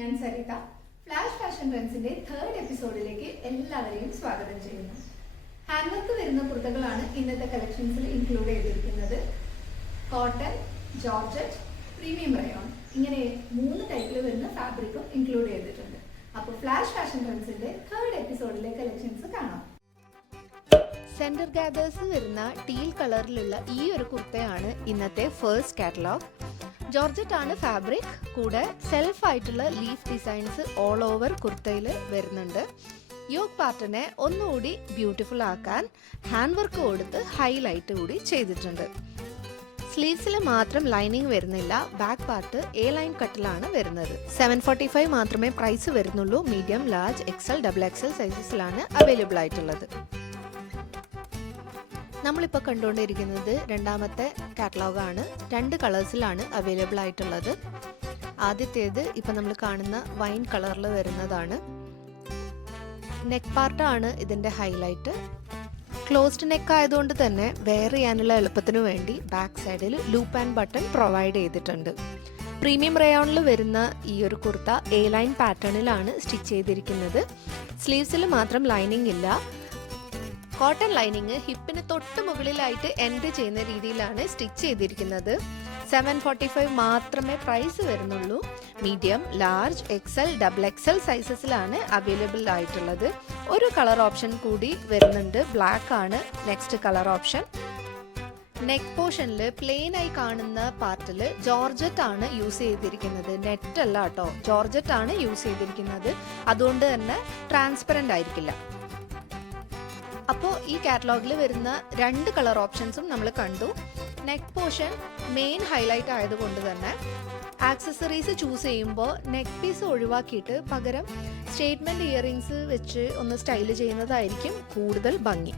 ഞാൻ Saritha. Flash fashion ട്രെൻഡ്സിന്റെ 3rd എപ്പിസോഡിലേക്ക് എല്ലാവരെയും സ്വാഗതം ചെയ്യുന്നു. ഹാൻഡ് വർക്ക് വരുന്ന കുർത്തകളാണ് ഇന്നത്തെ കളക്ഷൻസിൽ ഇൻക്ലൂഡ് ചെയ്തിരിക്കുന്നത്. കോട്ടൺ, ജോർജറ്റ്, പ്രീമിയം റയോൺ ഇങ്ങനെ 3 ടൈപ്പിൽ വരുന്ന ഫാബ്രിക്കും ഇൻക്ലൂഡ് ചെയ്തിട്ടുണ്ട്. അപ്പോൾ ഫ്ലാഷ് ഫാഷൻ ട്രെൻഡ്സിന്റെ 3rd എപ്പിസോഡിലെ കളക്ഷൻസ് കാണാം. സെന്റർ ഗാദേഴ്സ് വരുന്ന ടീൽ കളറിലുള്ള ഈ ഒരു കുർത്തയാണ് ഇന്നത്തെ ഫസ്റ്റ് കാറ്റലോഗ്. ജോർജറ്റ് ആണ് ഫാബ്രിക്. കൂടെ സെൽഫ് ആയിട്ടുള്ള ലീഫ് ഡിസൈൻസ് ഓൾ ഓവർ കുർത്തയിൽ വരുന്നുണ്ട്. യോക്ക് പാർട്ടിനെ ഒന്നുകൂടി ബ്യൂട്ടിഫുൾ ആക്കാൻ ഹാൻഡ് വർക്ക് കൊടുത്ത് ഹൈലൈറ്റ് കൂടി ചെയ്തിട്ടുണ്ട്. സ്ലീവ്സിൽ മാത്രം ലൈനിങ് വരുന്നില്ല. ബാക്ക് പാർട്ട് എ ലൈൻ കട്ടിലാണ് വരുന്നത്. 745 മാത്രമേ പ്രൈസ് വരുന്നുള്ളൂ. മീഡിയം, ലാർജ്, എക്സൽ, XXL സൈസസിലാണ് അവൈലബിൾ ആയിട്ടുള്ളത്. നമ്മളിപ്പോൾ കണ്ടുകൊണ്ടിരിക്കുന്നത് രണ്ടാമത്തെ കാറ്റലോഗാണ്. 2 കളേഴ്സിലാണ് അവൈലബിൾ ആയിട്ടുള്ളത്. ആദ്യത്തേത് ഇപ്പം നമ്മൾ കാണുന്ന വൈൻ കളറിൽ വരുന്നതാണ്. നെക്ക് പാർട്ടാണ് ഇതിൻ്റെ ഹൈലൈറ്റ്. ക്ലോസ്ഡ് നെക്ക് ആയതുകൊണ്ട് തന്നെ വെയർ ചെയ്യാനുള്ള എളുപ്പത്തിന് വേണ്ടി ബാക്ക് സൈഡിൽ ലൂപ്പ് ആൻഡ് ബട്ടൺ പ്രൊവൈഡ് ചെയ്തിട്ടുണ്ട്. പ്രീമിയം റയോണിൽ വരുന്ന ഈ ഒരു കുർത്ത എ ലൈൻ പാറ്റേണിലാണ് സ്റ്റിച്ച് ചെയ്തിരിക്കുന്നത്. സ്ലീവ്സിൽ മാത്രം ലൈനിങ് ഇല്ല. കോട്ടൺ ലൈനിങ് ഹിപ്പിന് തൊട്ട് മുകളിലായിട്ട് എൻഡ് ചെയ്യുന്ന രീതിയിലാണ് സ്റ്റിച്ച് ചെയ്തിരിക്കുന്നത്. 745 മാത്രമേ പ്രൈസ് വരുന്നുള്ളൂ. മീഡിയം, ലാർജ്, എക്സൽ, XXL സൈസസിലാണ് അവൈലബിൾ ആയിട്ടുള്ളത്. ഒരു കളർ ഓപ്ഷൻ കൂടി വരുന്നുണ്ട്. ബ്ലാക്ക് ആണ് നെക്സ്റ്റ് കളർ ഓപ്ഷൻ. നെക്ക് പോർഷനിൽ പ്ലെയിൻ ആയി കാണുന്ന പാർട്ടിൽ ജോർജറ്റ് ആണ് യൂസ് ചെയ്തിരിക്കുന്നത്. നെറ്റ് അല്ല കേട്ടോ, ജോർജറ്റ് ആണ് യൂസ് ചെയ്തിരിക്കുന്നത്. അതുകൊണ്ട് തന്നെ ട്രാൻസ്പെറൻ്റ് ആയിരിക്കില്ല. അപ്പോൾ ഈ കാറ്റലോഗിൽ വരുന്ന 2 കളർ ഓപ്ഷൻസും നമ്മൾ കണ്ടു. നെക്ക് പോർഷൻ മെയിൻ ഹൈലൈറ്റ് ആയതുകൊണ്ട് തന്നെ ആക്സസറീസ് ചൂസ് ചെയ്യുമ്പോൾ നെക്ക് പീസ് ഒഴിവാക്കിയിട്ട് പകരം സ്റ്റേറ്റ്മെൻറ്റ് ഇയറിങ്സ് വെച്ച് ഒന്ന് സ്റ്റൈൽ ചെയ്യുന്നതായിരിക്കും കൂടുതൽ ഭംഗി.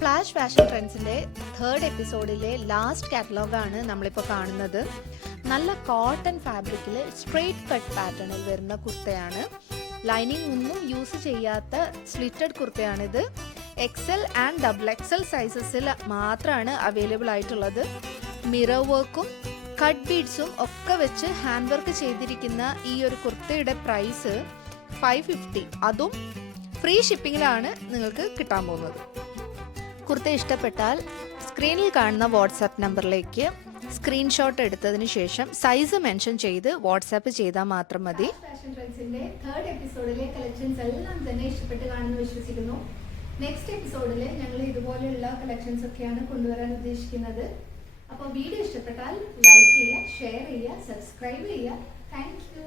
ഫ്ലാഷ് ഫാഷൻ ട്രെൻഡ്സിൻ്റെ 3rd എപ്പിസോഡിലെ ലാസ്റ്റ് കാറ്റലോഗാണ് നമ്മളിപ്പോൾ കാണുന്നത്. നല്ല കോട്ടൺ ഫാബ്രിക്കിൽ സ്ട്രെയിറ്റ് കട്ട് പാറ്റേണിൽ വരുന്ന കുർത്തയാണ്. ലൈനിങ് ഒന്നും യൂസ് ചെയ്യാത്ത സ്ലിറ്റഡ് കുർത്തയാണിത്. XL ആൻഡ് XXL സൈസസിൽ മാത്രമാണ് അവൈലബിൾ ആയിട്ടുള്ളത്. മിറർ വർക്കും കട്ട് ബീഡ്സും ഒക്കെ വെച്ച് ഹാൻഡ് വർക്ക് ചെയ്തിരിക്കുന്ന ഈ ഒരു കുർത്തയുടെ പ്രൈസ് 550. അതും ഫ്രീ ഷിപ്പിങ്ങിലാണ് നിങ്ങൾക്ക് കിട്ടാൻ പോകുന്നത്. കുർത്ത ഇഷ്ടപ്പെട്ടാൽ സ്ക്രീനിൽ കാണുന്ന വാട്സാപ്പ് നമ്പറിലേക്ക് സ്ക്രീൻഷോട്ട് എടുത്തതിന് ശേഷം സൈസ് മെൻഷൻ ചെയ്ത് വാട്സാപ്പ് ചെയ്താൽ മാത്രം മതി. ഫാഷൻ ട്രെൻഡ്സിന്റെ 3rd എപ്പിസോഡിലെ കളക്ഷൻസ് എല്ലാം തന്നെ ഇഷ്ടപ്പെട്ട് കാണുന്നു വിശ്വസിക്കുന്നു. നെക്സ്റ്റ് എപ്പിസോഡിൽ ഞങ്ങൾ ഇതുപോലെയുള്ള കളക്ഷൻസ് ഒക്കെയാണ് കൊണ്ടുവരാൻ ഉദ്ദേശിക്കുന്നത്. അപ്പോൾ വീഡിയോ ഇഷ്ടപ്പെട്ടാൽ ലൈക്ക് ചെയ്യുക, ഷെയർ ചെയ്യുക, സബ്സ്ക്രൈബ് ചെയ്യുക. Thank you.